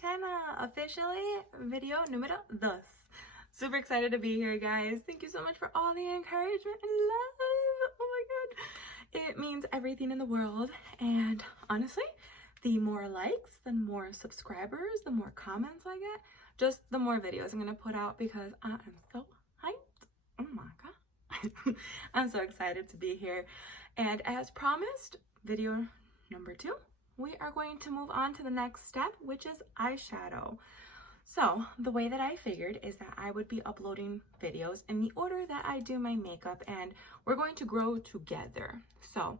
channel, officially video numero dos. Super excited to be here, guys. Thank you so much for all the encouragement and love. Oh my god, it means everything in the world. And honestly, the more likes, the more subscribers, the more comments I get, just the more videos I'm gonna put out, because I am so hyped. Oh my god. I'm so excited to be here. And as promised, video number 2, we are going to move on to the next step, which is eyeshadow. So the way that I figured is that I would be uploading videos in the order that I do my makeup, and we're going to grow together. So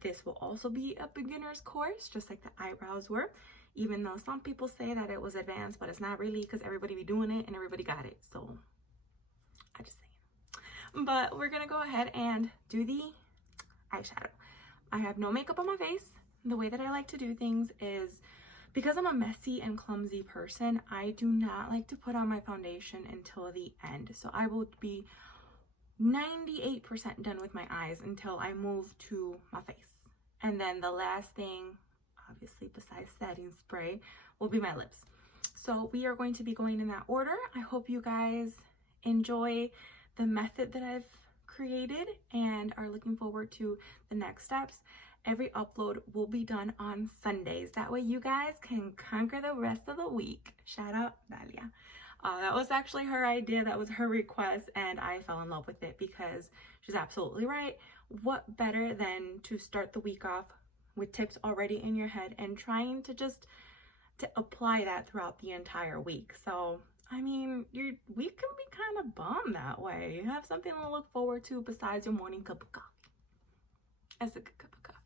this will also be a beginner's course, just like the eyebrows were, even though some people say that it was advanced, but it's not really, because everybody be doing it and everybody got it. So I just saying. But we're gonna go ahead and do the eyeshadow. I have no makeup on my face. The way that I like to do things is, because I'm a messy and clumsy person, I do not like to put on my foundation until the end. So I will be 98% done with my eyes until I move to my face. And then the last thing, obviously besides setting spray, will be my lips. So we are going to be going in that order. I hope you guys enjoy the method that I've created and are looking forward to the next steps. Every upload will be done on Sundays. That way you guys can conquer the rest of the week. Shout out Dalia. That was actually her idea. That was her request, and I fell in love with it because she's absolutely right. What better than to start the week off with tips already in your head and trying to just apply that throughout the entire week. So I mean, your week can be kind of bomb that way. You have something to look forward to besides your morning cup of coffee. That's a good cup of coffee.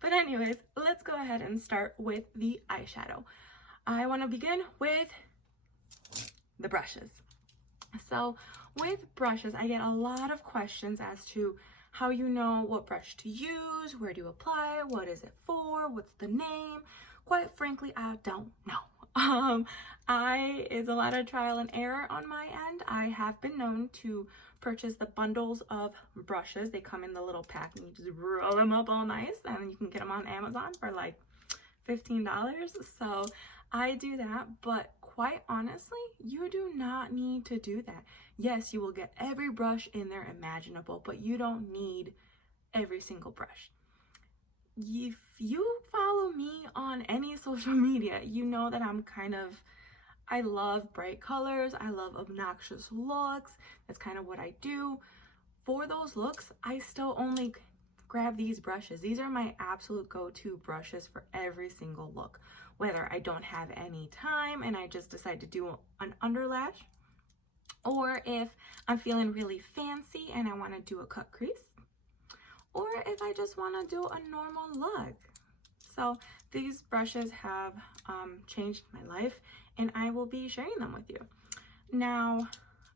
But anyways, let's go ahead and start with the eyeshadow. I want to begin with the brushes. So with brushes, I get a lot of questions as to how you know what brush to use, where to apply it, what is it for, what's the name. Quite frankly, I don't know. It's a lot of trial and error on my end. I have been known to purchase the bundles of brushes. They come in the little pack and you just roll them up all nice, and you can get them on Amazon for like $15. So I do that, but quite honestly, you do not need to do that. Yes, you will get every brush in there imaginable, but you don't need every single brush. If you follow me on any social media, you know that I love bright colors. I love obnoxious looks. That's kind of what I do. For those looks, I still only grab these brushes. These are my absolute go-to brushes for every single look. Whether I don't have any time and I just decide to do an underlash, or if I'm feeling really fancy and I want to do a cut crease, or if I just want to do a normal look. So these brushes have changed my life, and I will be sharing them with you. Now,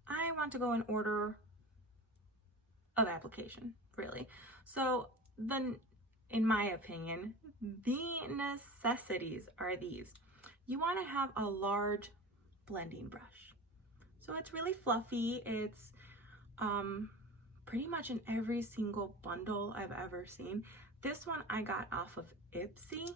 I want to go in order of application, really. So in my opinion, the necessities are these. You want to have a large blending brush. So it's really fluffy. It's pretty much in every single bundle I've ever seen. This one I got off of Ipsy.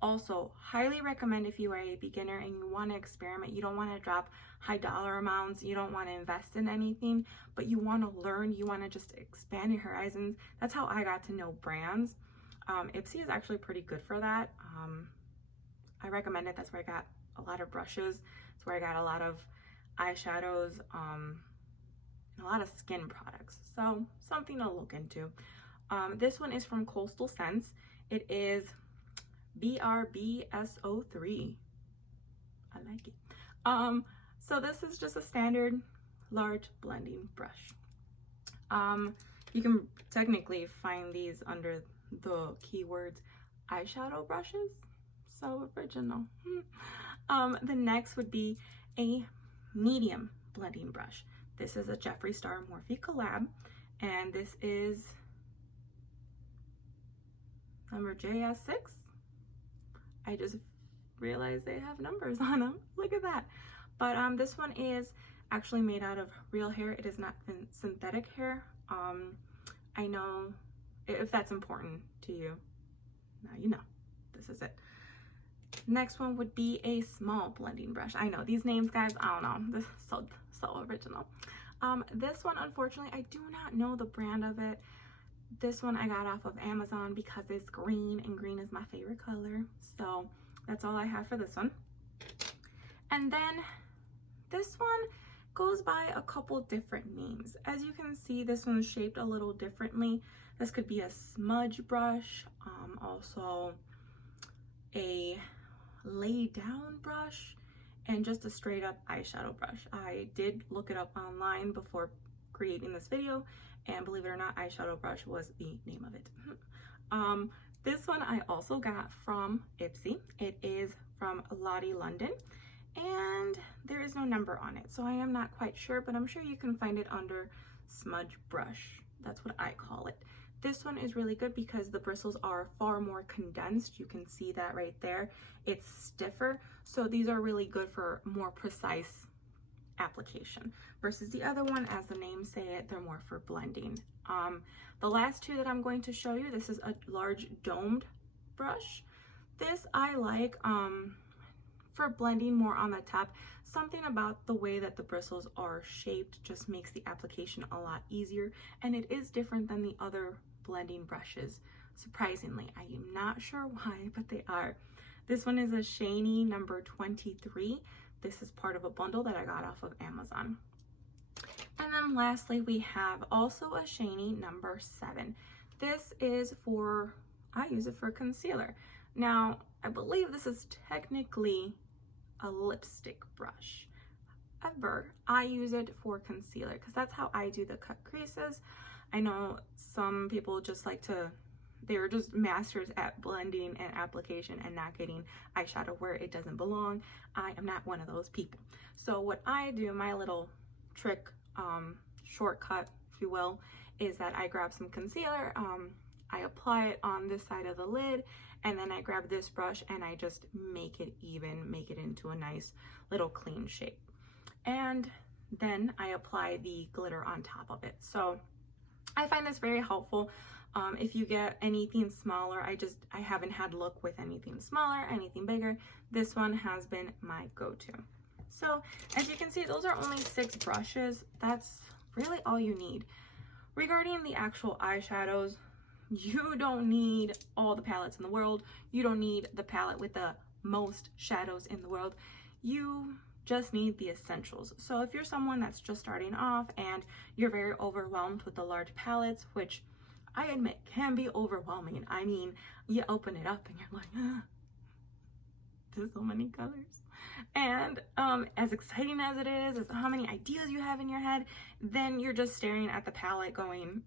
Also, highly recommend if you are a beginner and you want to experiment. You don't want to drop high dollar amounts. You don't want to invest in anything, but you want to learn. You want to just expand your horizons. That's how I got to know brands. Ipsy is actually pretty good for that. I recommend it. That's where I got a lot of brushes. It's where I got a lot of eyeshadows, and a lot of skin products. So something to look into. This one is from Coastal Scents. It is BRBSO3. I like it. So this is just a standard large blending brush. You can technically find these under the keywords eyeshadow brushes. So original. The next would be a medium blending brush. This is a Jeffree Star Morphe collab, and this is number JS6. I just realized they have numbers on them. Look at that. But this one is actually made out of real hair. It is not synthetic hair. I know if that's important to you. Now you know. This is it. Next one would be a small blending brush. I know these names, guys, I don't know, this is so original. This one, unfortunately, I do not know the brand of it. This one I got off of Amazon because it's green, and green is my favorite color. So that's all I have for this one. And then this one goes by a couple different names. As you can see, this one's shaped a little differently. This could be a smudge brush, also a lay down brush, and just a straight up eyeshadow brush. I did look it up online before creating this video, and believe it or not, eyeshadow brush was the name of it. This one I also got from Ipsy. It is from Lottie London, and there is no number on it, so I am not quite sure, but I'm sure you can find it under smudge brush. That's what I call it. This one is really good because the bristles are far more condensed. You can see that right there. It's stiffer, so these are really good for more precise application versus the other one, as the names say it, they're more for blending. The last two that I'm going to show you, this is a large domed brush. This I like for blending more on the top. Something about the way that the bristles are shaped just makes the application a lot easier, and it is different than the other blending brushes, surprisingly. I am not sure why, but they are. This one is a Shiny number 23. This is part of a bundle that I got off of Amazon. And then lastly, we have also a Shiny number 7. This is for, I use it for concealer. Now, I believe this is technically a lipstick brush. However, I use it for concealer because that's how I do the cut creases. I know some people just like to, they're just masters at blending and application and not getting eyeshadow where it doesn't belong. I am not one of those people. So what I do, my little trick, shortcut, if you will, is that I grab some concealer, I apply it on this side of the lid, and then I grab this brush and I just make it even, make it into a nice little clean shape. And then I apply the glitter on top of it. So I find this very helpful. If you get anything smaller, I haven't had luck with anything smaller, anything bigger. This one has been my go-to. So as you can see, those are only 6 brushes. That's really all you need. Regarding the actual eyeshadows, you don't need all the palettes in the world. You don't need the palette with the most shadows in the world. You just need the essentials. So if you're someone that's just starting off and you're very overwhelmed with the large palettes, which I admit can be overwhelming. I mean, you open it up and you're like, there's so many colors. And as exciting as it is, as how many ideas you have in your head, then you're just staring at the palette going,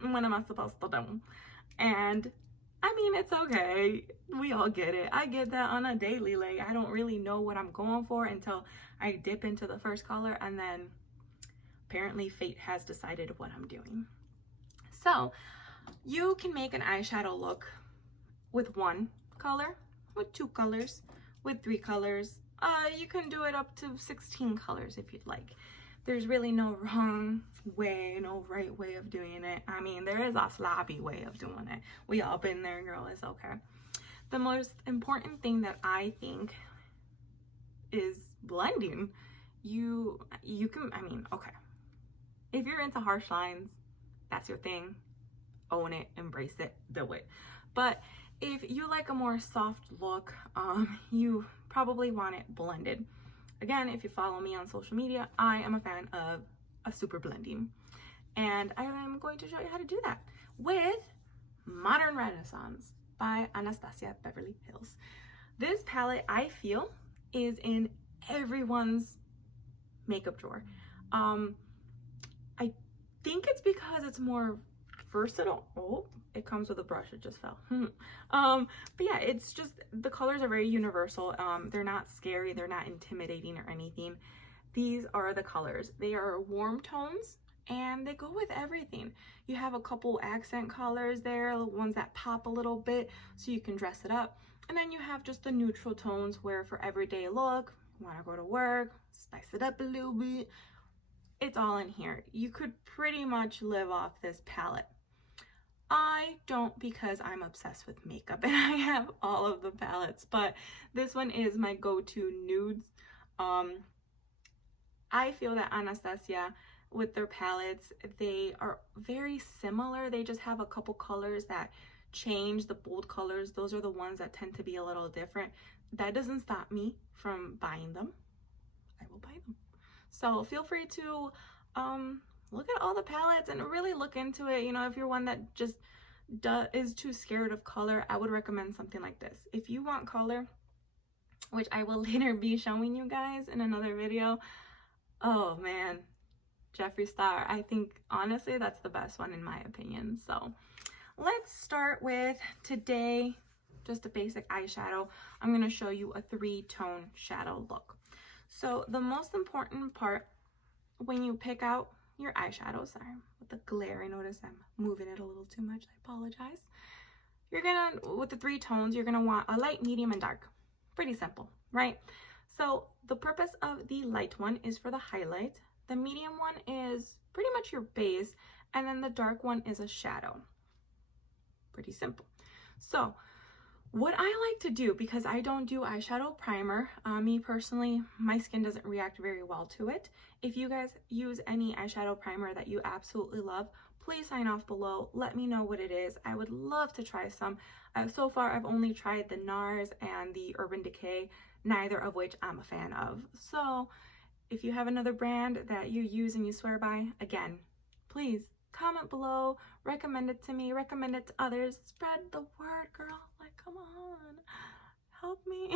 what am I supposed to do? And I mean, it's okay. We all get it. I get that on a daily. Like, I don't really know what I'm going for until I dip into the first color, and then apparently fate has decided what I'm doing. So you can make an eyeshadow look with 1 color, with 2 colors, with 3 colors. You can do it up to 16 colors if you'd like. There's really no wrong way, no right way of doing it. I mean, there is a sloppy way of doing it. We all been there, girl, it's okay. The most important thing that I think is blending. You can, I mean, okay. If you're into harsh lines, that's your thing. Own it, embrace it, do it. But if you like a more soft look, you probably want it blended. Again, if you follow me on social media, I am a fan of a super blending. And I am going to show you how to do that with Modern Renaissance by Anastasia Beverly Hills. This palette, I feel, is in everyone's makeup drawer. I think it's because it's more versatile. Oh, it comes with a brush, it just fell. But yeah, it's just, the colors are very universal. They're not scary, they're not intimidating or anything. These are the colors. They are warm tones and they go with everything. You have a couple accent colors there, ones that pop a little bit so you can dress it up. And then you have just the neutral tones where for everyday look, you want to go to work, spice it up a little bit. It's all in here. You could pretty much live off this palette. I don't, because I'm obsessed with makeup and I have all of the palettes, but this one is my go-to nudes. I feel that Anastasia, with their palettes, they are very similar. They just have a couple colors that change. The bold colors, those are the ones that tend to be a little different. That doesn't stop me from buying them. I will buy them. So feel free to look at all the palettes and really look into it. You know, if you're one that just is too scared of color, I would recommend something like this. If you want color, which I will later be showing you guys in another video, oh man, Jeffree Star, I think honestly that's the best one in my opinion. So let's start with today, just a basic eyeshadow. I'm going to show you a 3-tone shadow look. So the most important part when you pick out your eyeshadow, sorry, with the glare, I notice I'm moving it a little too much, I apologize. You're gonna, with the 3 tones, you're gonna want a light, medium, and dark. Pretty simple, right? So the purpose of the light one is for the highlight, the medium one is pretty much your base, and then the dark one is a shadow. Pretty simple. So what I like to do, because I don't do eyeshadow primer, me personally, my skin doesn't react very well to it. If you guys use any eyeshadow primer that you absolutely love, please sign off below. Let me know what it is. I would love to try some. So far, I've only tried the NARS and the Urban Decay, neither of which I'm a fan of. So if you have another brand that you use and you swear by, again, please comment below, recommend it to me, recommend it to others, spread the word, girl. Like, come on, help me.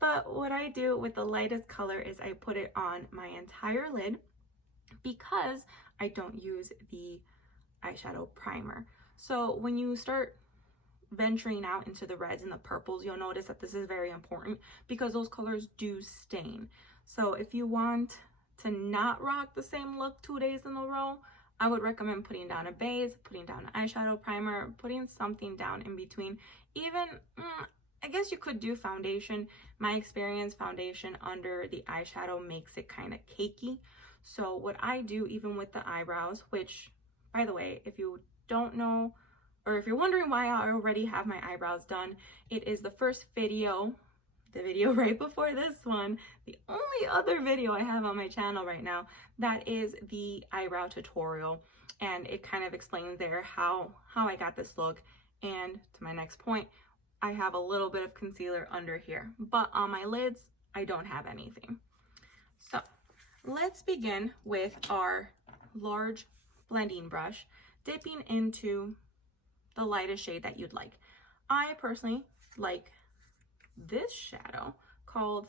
But what I do with the lightest color is I put it on my entire lid because I don't use the eyeshadow primer. So when you start venturing out into the reds and the purples, you'll notice that this is very important because those colors do stain. So if you want to not rock the same look 2 days in a row, I would recommend putting down a base, putting down an eyeshadow primer, putting something down in between. Even, I guess you could do foundation. My experience, foundation under the eyeshadow makes it kind of cakey. So what I do, even with the eyebrows, which, by the way, if you don't know, or if you're wondering why I already have my eyebrows done, it is the first video, the video right before this one, the only other video I have on my channel right now, that is the eyebrow tutorial. And it kind of explains there how I got this look. And to my next point, I have a little bit of concealer under here, but on my lids, I don't have anything. So let's begin with our large blending brush, dipping into the lightest shade that you'd like. I personally like this shadow called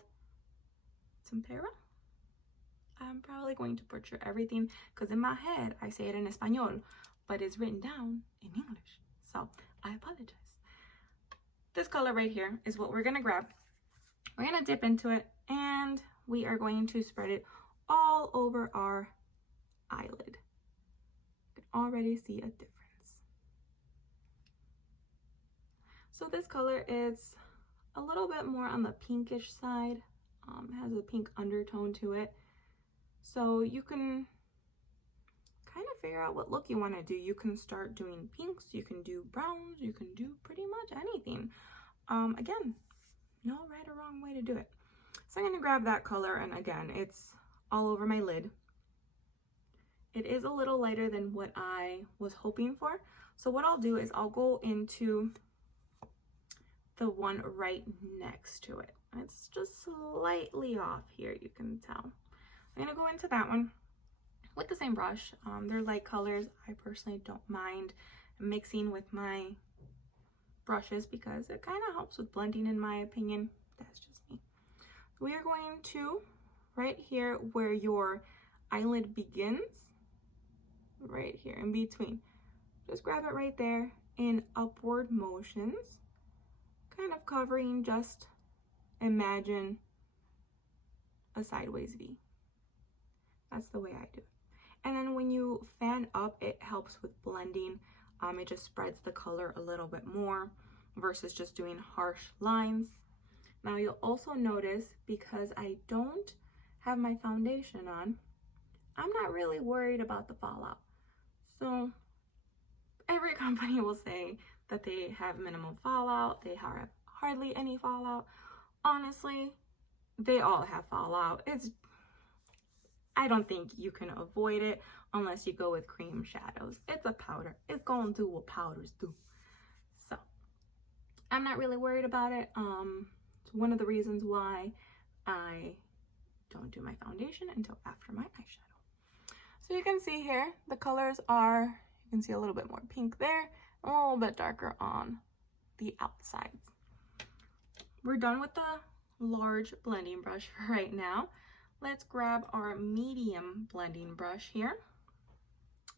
Tempera. I'm probably going to butcher everything because in my head I say it in Espanol, but it's written down in English. So I apologize. This color right here is what we're gonna grab. We're gonna dip into it and we are going to spread it all over our eyelid. You can already see a difference. So this color is a little bit more on the pinkish side. It has a pink undertone to it. So you can kind of figure out what look you want to do. You can start doing pinks, you can do browns, you can do pretty much anything. Again, no right or wrong way to do it. So I'm going to grab that color, and again, it's all over my lid. It is a little lighter than what I was hoping for. So what I'll do is I'll go into the one right next to it. It's just slightly off here, you can tell. I'm gonna go into that one with the same brush. They're light colors. I personally don't mind mixing with my brushes because it kind of helps with blending, in my opinion. That's just me. We are going to, right here where your eyelid begins, right here in between, just grab it right there in upward motions, kind of covering, just imagine a sideways V. That's the way I do it. And then when you fan up, it helps with blending. It just spreads the color a little bit more versus just doing harsh lines. Now you'll also notice, because I don't have my foundation on, I'm not really worried about the fallout. So every company will say that they have minimal fallout, they have hardly any fallout. Honestly, they all have fallout. I don't think you can avoid it unless you go with cream shadows. It's a powder. It's going to do what powders do. So I'm not really worried about it. It's one of the reasons why I don't do my foundation until after my eyeshadow. So you can see here, the colors are, you can see a little bit more pink there, a little bit darker on the outsides. We're done with the large blending brush for right now. Let's grab our medium blending brush here,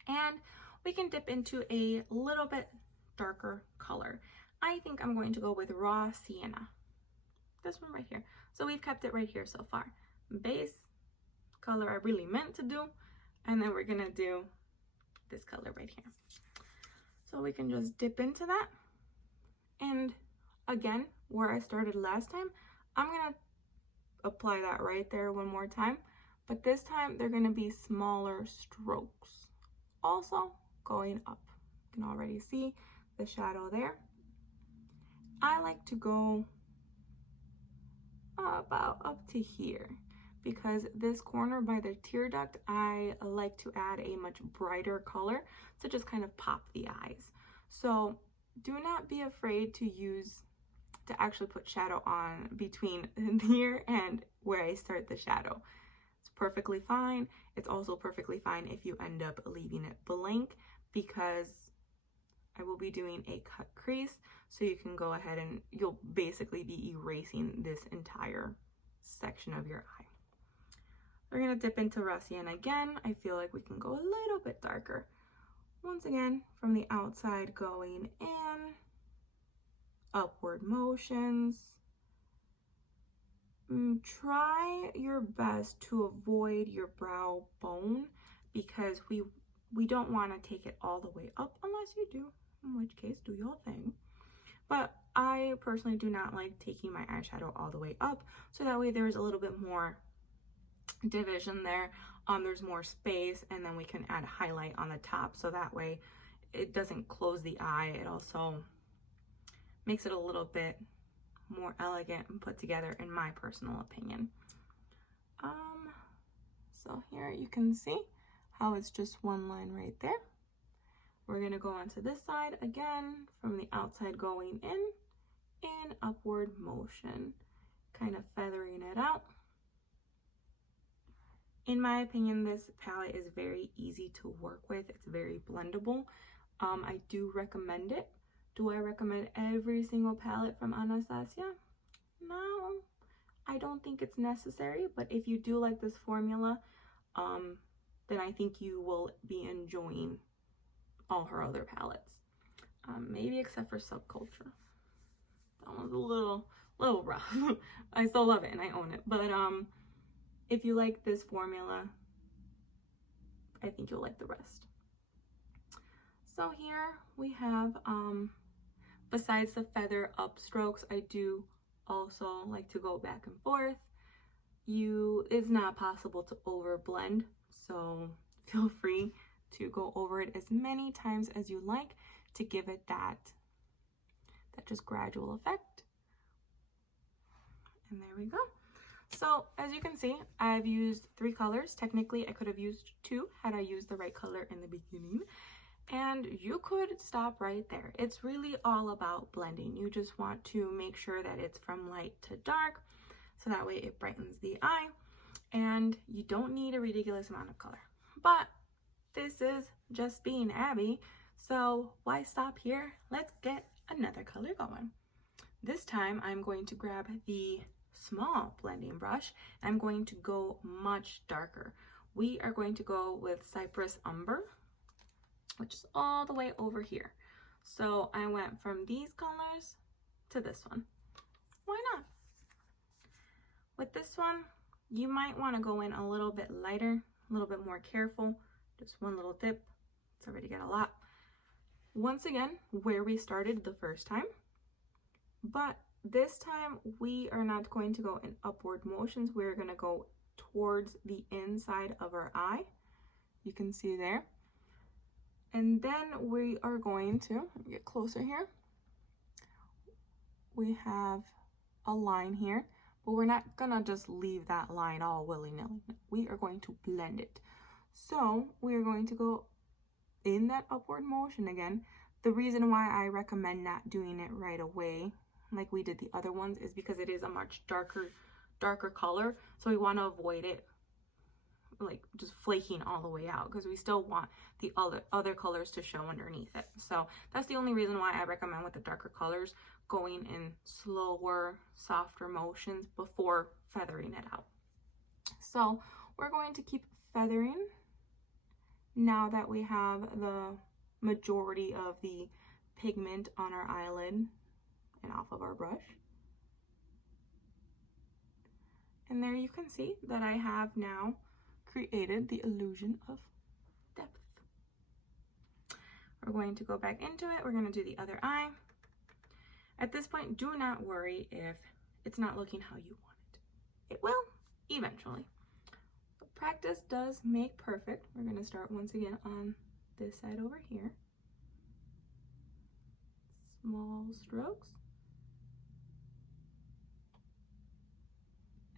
and we can dip into a little bit darker color. I think I'm going to go with Raw Sienna, this one right here. So we've kept it right here so far. Base color I really meant to do, and then we're gonna do this color right here. So we can just dip into that, and again, where I started last time, I'm gonna apply that right there one more time, but this time they're gonna be smaller strokes, also going up. You can already see the shadow there. I like to go about up to here, because this corner by the tear duct, I like to add a much brighter color to just kind of pop the eyes. So do not be afraid to actually put shadow on between here and where I start the shadow. It's perfectly fine. It's also perfectly fine if you end up leaving it blank, because I will be doing a cut crease, so you can go ahead and you'll basically be erasing this entire section of your eye. We're gonna dip into Raw Sienna again. I feel like we can go a little bit darker. Once again, from the outside going in, upward motions. Try your best to avoid your brow bone, because we don't want to take it all the way up unless you do, in which case do your thing. But I personally do not like taking my eyeshadow all the way up, so that way there's a little bit more division there. There's more space, and then we can add a highlight on the top, so that way it doesn't close the eye. It also makes it a little bit more elegant and put together, in my personal opinion. So here you can see how it's just one line right there. We're gonna go onto this side again, from the outside going in upward motion, kind of feathering it out. In my opinion, this palette is very easy to work with. It's very blendable. I do recommend it. Do I recommend every single palette from Anastasia? No, I don't think it's necessary, but if you do like this formula, then I think you will be enjoying all her other palettes. Maybe except for Subculture. That one's a little rough. I still love it and I own it, but if you like this formula, I think you'll like the rest. So here we have, besides the feather up strokes, I do also like to go back and forth. It's not possible to over blend, so feel free to go over it as many times as you like to give it that just gradual effect. And there we go. So as you can see, I've used 3 colors. Technically I could have used 2 had I used the right color in the beginning, and you could stop right there. It's really all about blending. You just want to make sure that it's from light to dark, so that way it brightens the eye, and you don't need a ridiculous amount of color. But this is just being Abby, so why stop here? Let's get another color going. This time I'm going to grab the small blending brush. I'm going to go much darker. We are going to go with Cypress Umber, which is all the way over here. So I went from these colors to this one. Why not? With this one, you might want to go in a little bit lighter, a little bit more careful. Just one little dip. It's already got a lot. Once again, where we started the first time, but this time we are not going to go in upward motions. We're going to go towards the inside of our eye. You can see there. And then we are going to get closer here. We have a line here, but we're not gonna just leave that line all willy-nilly. We are going to blend it. So we are going to go in that upward motion again. The reason why I recommend not doing it right away like we did the other ones is because it is a much darker color, so we want to avoid it like just flaking all the way out, because we still want the other colors to show underneath it. So that's the only reason why I recommend with the darker colors going in slower, softer motions before feathering it out. So we're going to keep feathering now that we have the majority of the pigment on our eyelid and off of our brush. And there you can see that I have now created the illusion of depth. We're going to go back into it. We're going to do the other eye. At this point, do not worry if it's not looking how you want it. It will eventually. But practice does make perfect. We're going to start once again on this side over here. Small strokes.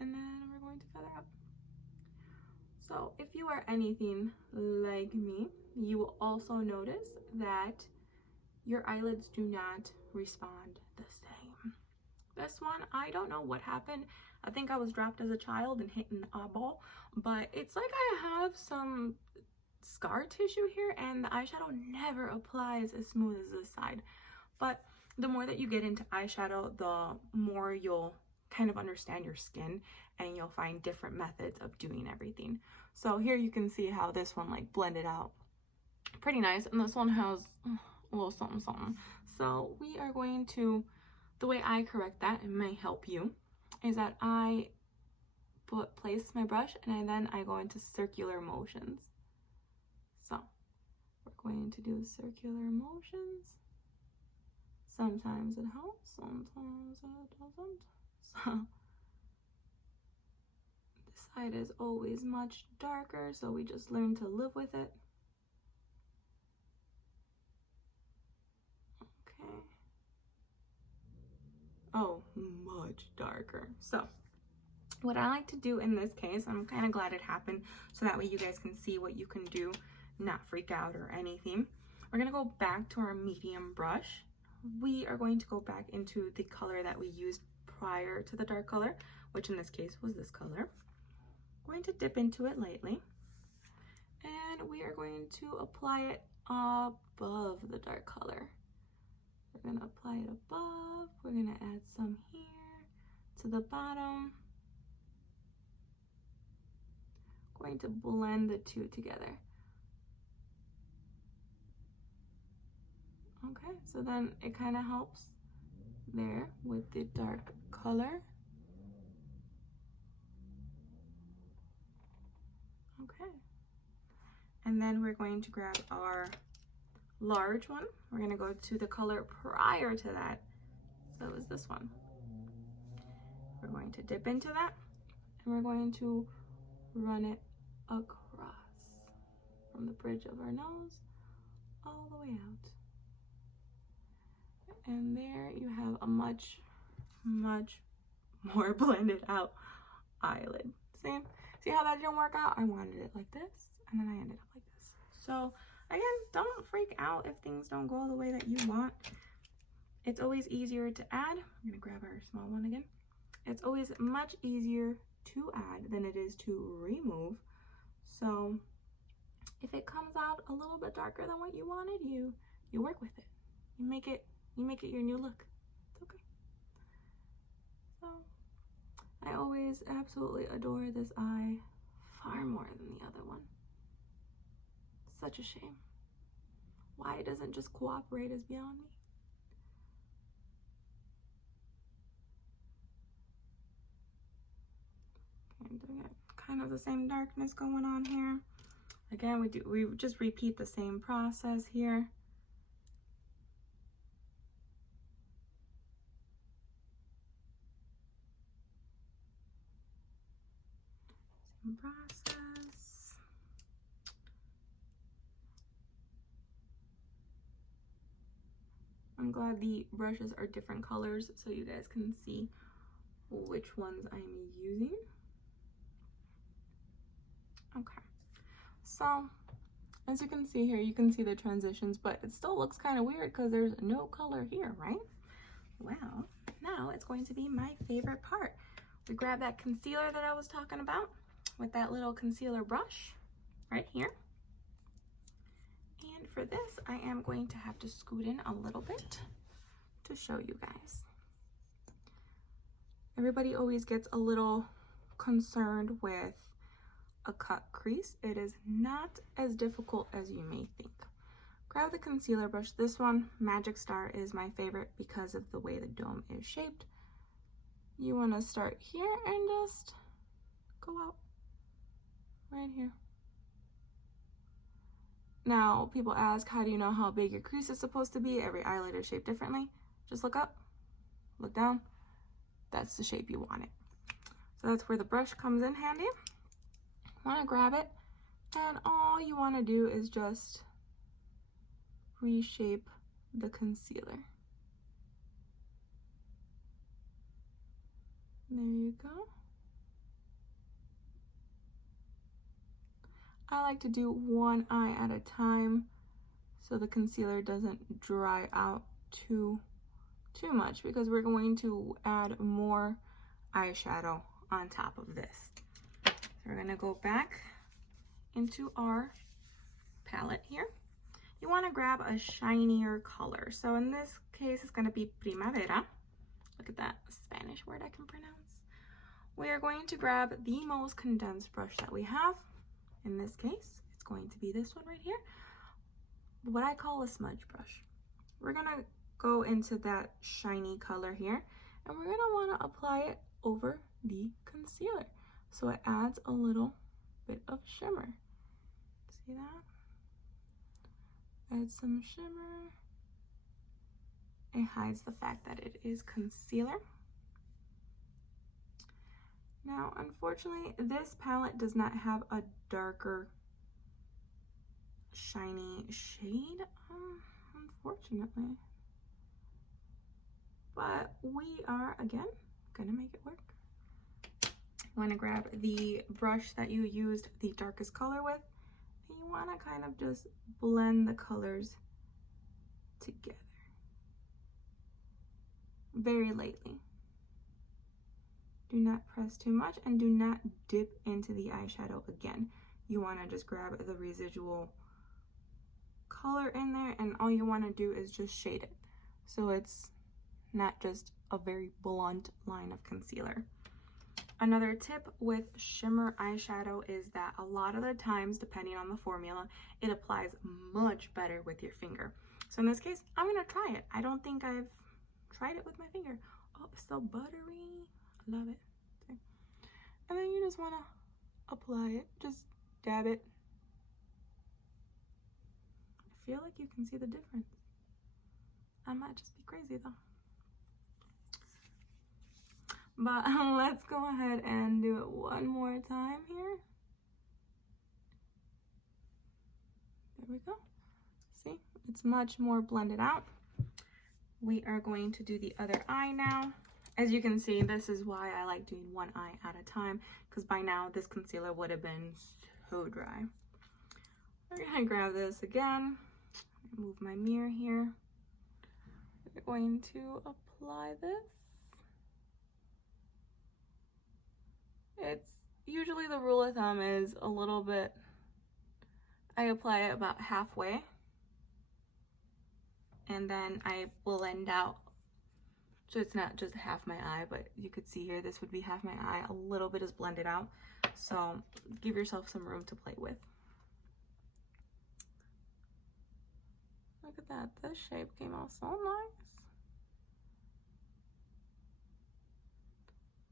And then we're going to feather out. So if you are anything like me, you will also notice that your eyelids do not respond the same. This one, I don't know what happened. I think I was dropped as a child and hit an eyeball, but it's like I have some scar tissue here and the eyeshadow never applies as smooth as this side. But the more that you get into eyeshadow, the more you'll kind of understand your skin and you'll find different methods of doing everything. So here you can see how this one like blended out pretty nice, and this one has a little something something. So we are going to, the way I correct that, it may help you, is that I place my brush and I go into circular motions. So we're going to do circular motions. Sometimes it helps, sometimes it doesn't. So this side is always much darker, so we just learn to live with it. Okay. Oh, much darker. So what I like to do in this case, I'm kind of glad it happened, so that way you guys can see what you can do, not freak out or anything. We're gonna go back to our medium brush. We are going to go back into the color that we used prior to the dark color, which in this case was this color. We're going to dip into it lightly, and we are going to apply it above the dark color. We're going to apply it above. We're going to add some here to the bottom. Going to blend the two together. Okay, so then it kind of helps there with the dark color. Okay, and then we're going to grab our large one. We're going to go to the color prior to that, so it was this one. We're going to dip into that, and we're going to run it across from the bridge of our nose all the way out. And there you have a much more blended out eyelid. See how that didn't work out? I wanted it like this, and then I ended up like this. So again, don't freak out if things don't go the way that you want. It's always easier to add. I'm gonna grab our small one again. It's always much easier to add than it is to remove. So if it comes out a little bit darker than what you wanted, you work with it. You make it your new look. It's okay. So I always absolutely adore this eye far more than the other one. Such a shame. Why it doesn't just cooperate is beyond me. Okay, I'm doing it kind of the same darkness going on here. Again, we just repeat the same process here. Same process. I'm glad the brushes are different colors so you guys can see which ones I'm using. Okay, so as you can see here, you can see the transitions, but it still looks kind of weird because there's no color here, right? Well, now it's going to be my favorite part. We grab that concealer that I was talking about with that little concealer brush right here. And for this, I am going to have to scoot in a little bit to show you guys. Everybody always gets a little concerned with a cut crease. It is not as difficult as you may think. Grab the concealer brush. This one, Magic Star, is my favorite because of the way the dome is shaped. You want to start here and just go out right here. Now, people ask, how do you know how big your crease is supposed to be? Every eyelid is shaped differently. Just look up, look down. That's the shape you want it. So that's where the brush comes in handy. Want to grab it, and all you want to do is just reshape the concealer. There you go. I like to do one eye at a time so the concealer doesn't dry out too much, because we're going to add more eyeshadow on top of this. So we're going to go back into our palette here. You want to grab a shinier color. So in this case, it's going to be Primavera. Look at that Spanish word I can pronounce. We are going to grab the most condensed brush that we have. In this case, it's going to be this one right here, what I call a smudge brush. We're going to go into that shiny color here, and we're going to want to apply it over the concealer so it adds a little bit of shimmer. See that? Add some shimmer. It hides the fact that it is concealer. Now, unfortunately, this palette does not have a darker shiny shade, unfortunately. But we are, again, gonna make it work. You wanna grab the brush that you used the darkest color with, and you wanna kind of just blend the colors together very lightly. Do not press too much, and do not dip into the eyeshadow again. You wanna just grab the residual color in there, and all you wanna do is just shade it, so it's not just a very blunt line of concealer. Another tip with shimmer eyeshadow is that a lot of the times, depending on the formula, it applies much better with your finger. So in this case, I'm gonna try it. I don't think I've tried it with my finger. Oh, it's so buttery. I love it. Okay. And then you just wanna apply it, just dab it. I feel like you can see the difference. I might just be crazy though. But let's go ahead and do it one more time here. There we go. See, it's much more blended out. We are going to do the other eye now. As you can see, this is why I like doing one eye at a time, because by now this concealer would have been so dry. We're gonna grab this again, move my mirror here. We're going to apply this. It's usually, the rule of thumb is a little bit, I apply it about halfway, and then I blend out, so it's not just half my eye, but you could see here, this would be half my eye. A little bit is blended out, so give yourself some room to play with. Look at that, this shape came out so nice.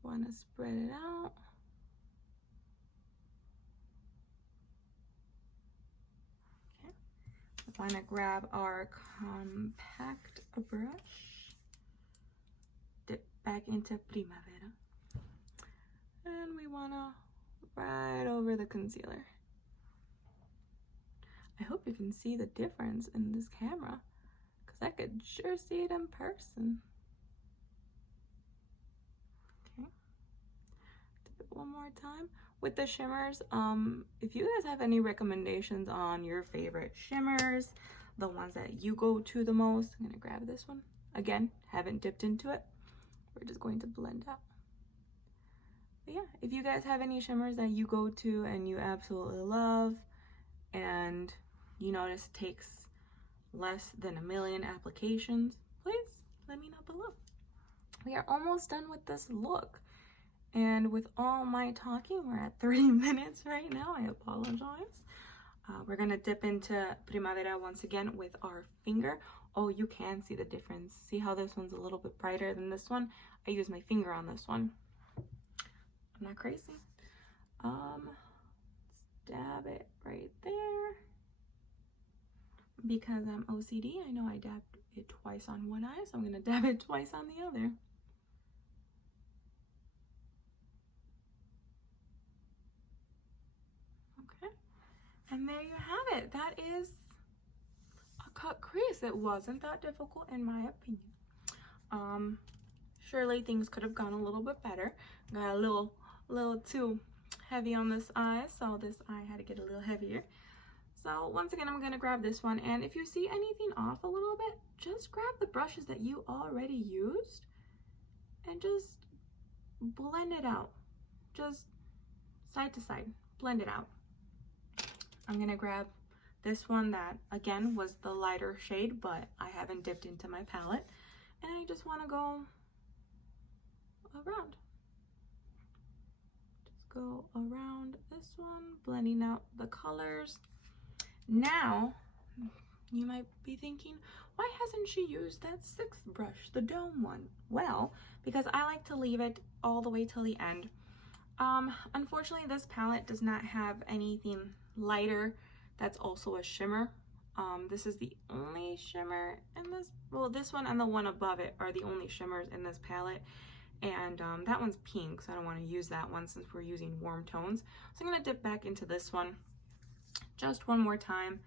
Want to spread it out. Okay, we want to grab our compact brush, dip back into Primavera, and we want to right over the concealer. I hope you can see the difference in this camera, because because I could sure see it in person. Okay, dip it one more time. With the shimmers, if you guys have any recommendations on your favorite shimmers, the ones that you go to the most, I'm gonna grab this one. Again, haven't dipped into it. We're just going to blend out. But yeah, if you guys have any shimmers that you go to and you absolutely love, and you notice it takes less than 1,000,000 applications, please let me know below. We are almost done with this look. And with all my talking, we're at 30 minutes right now. I apologize. We're gonna dip into Primavera once again with our finger. Oh, you can see the difference. See how this one's a little bit brighter than this one? I use my finger on this one. I'm not crazy. Let's dab it right there. Because I'm OCD, I know I dabbed it twice on one eye, so I'm gonna dab it twice on the other. Okay, and there you have it. That is a cut crease. It wasn't that difficult in my opinion. Surely things could have gone a little bit better. Got a little too heavy on this eye, so this eye had to get a little heavier. So once again, I'm gonna grab this one, and if you see anything off a little bit, just grab the brushes that you already used and just blend it out. Just side to side, blend it out. I'm gonna grab this one that again was the lighter shade, but I haven't dipped into my palette, and I just want to go around. Just go around this one, blending out the colors. Now you might be thinking, why hasn't she used that 6th brush, the dome one? Well, because I like to leave it all the way till the end. Unfortunately, this palette does not have anything lighter that's also a shimmer. This is the only shimmer in this, well, this one and the one above it are the only shimmers in this palette. And that one's pink, so I don't want to use that one since we're using warm tones. So I'm going to dip back into this one just one more time.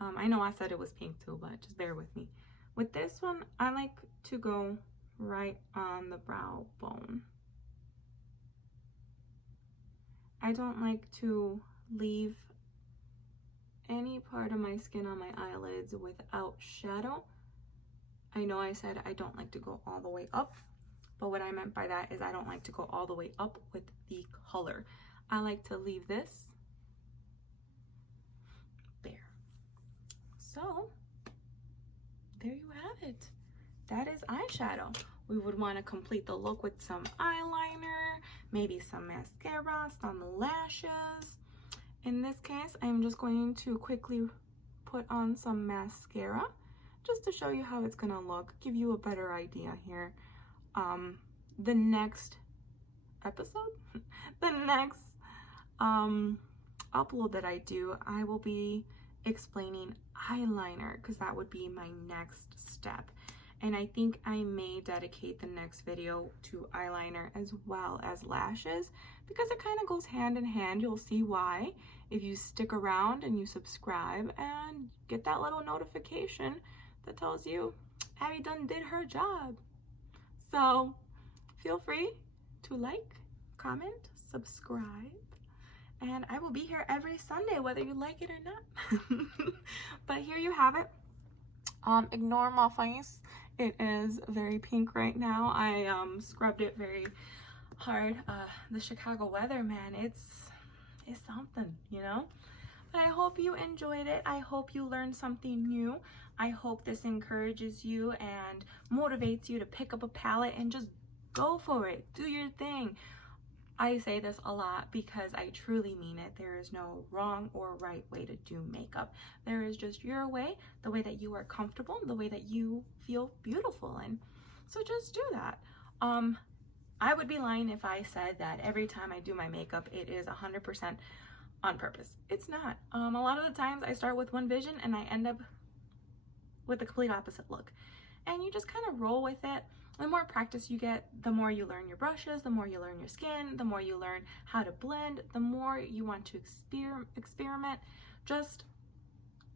I know I said it was pink too, but just bear with me. With this one, I like to go right on the brow bone. I don't like to leave any part of my skin on my eyelids without shadow. I know I said I don't like to go all the way up, but what I meant by that is I don't like to go all the way up with the color. I like to leave this there. So there you have it. That is eyeshadow. We would want to complete the look with some eyeliner, maybe some mascara, some lashes. In this case, I'm just going to quickly put on some mascara just to show you how it's gonna look, give you a better idea here. The next episode, the next upload that I do, I will be explaining eyeliner because that would be my next step. And I think I may dedicate the next video to eyeliner as well as lashes because it kind of goes hand in hand. You'll see why if you stick around and you subscribe and get that little notification that tells you Abby done did her job. So feel free to like, comment, subscribe, and I will be here every Sunday whether you like it or not. But here you have it. Ignore my face. It is very pink right now. I scrubbed it very hard. The Chicago weather, man, it's something, you know? But I hope you enjoyed it. I hope you learned something new. I hope this encourages you and motivates you to pick up a palette and just go for it. Do your thing. I say this a lot because I truly mean it. There is no wrong or right way to do makeup. There is just your way, the way that you are comfortable, the way that you feel beautiful in. So just do that. I would be lying if I said that every time I do my makeup, it is 100% on purpose. It's not. A lot of the times I start with one vision and I end up with the complete opposite look. And you just kind of roll with it. The more practice you get, the more you learn your brushes, the more you learn your skin, the more you learn how to blend, the more you want to experiment. Just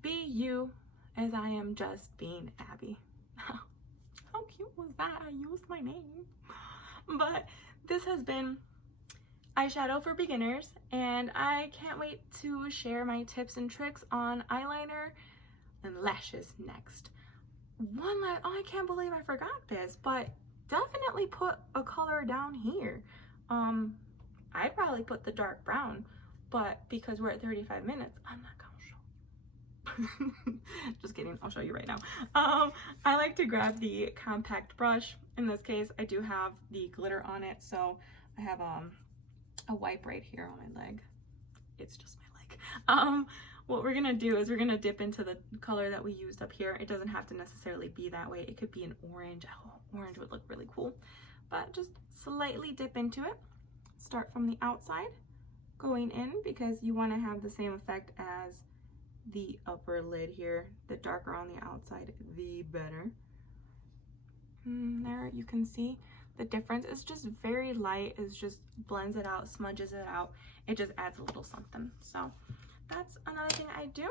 be you as I am just being Abby. How cute was that? I used my name. But this has been Eyeshadow for Beginners, and I can't wait to share my tips and tricks on eyeliner and lashes next. Oh, I can't believe I forgot this, but definitely put a color down here. I'd probably put the dark brown, but because we're at 35 minutes, I'm not gonna show you. Just kidding, I'll show you right now. I like to grab the compact brush. In this case, I do have the glitter on it, so I have a wipe right here on my leg. It's just my leg. What we're gonna do is we're gonna dip into the color that we used up here. It doesn't have to necessarily be that way. It could be an orange. Oh, orange would look really cool. But just slightly dip into it. Start from the outside, going in, because you wanna have the same effect as the upper lid here. The darker on the outside, the better. There you can see the difference. It's just very light. It just blends it out, smudges it out. It just adds a little something. So that's another thing I do.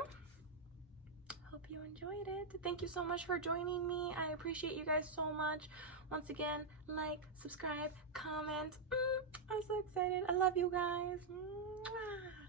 Hope you enjoyed it. Thank you so much for joining me. I appreciate you guys so much. Once again, like, subscribe, comment. I'm so excited. I love you guys. Mwah.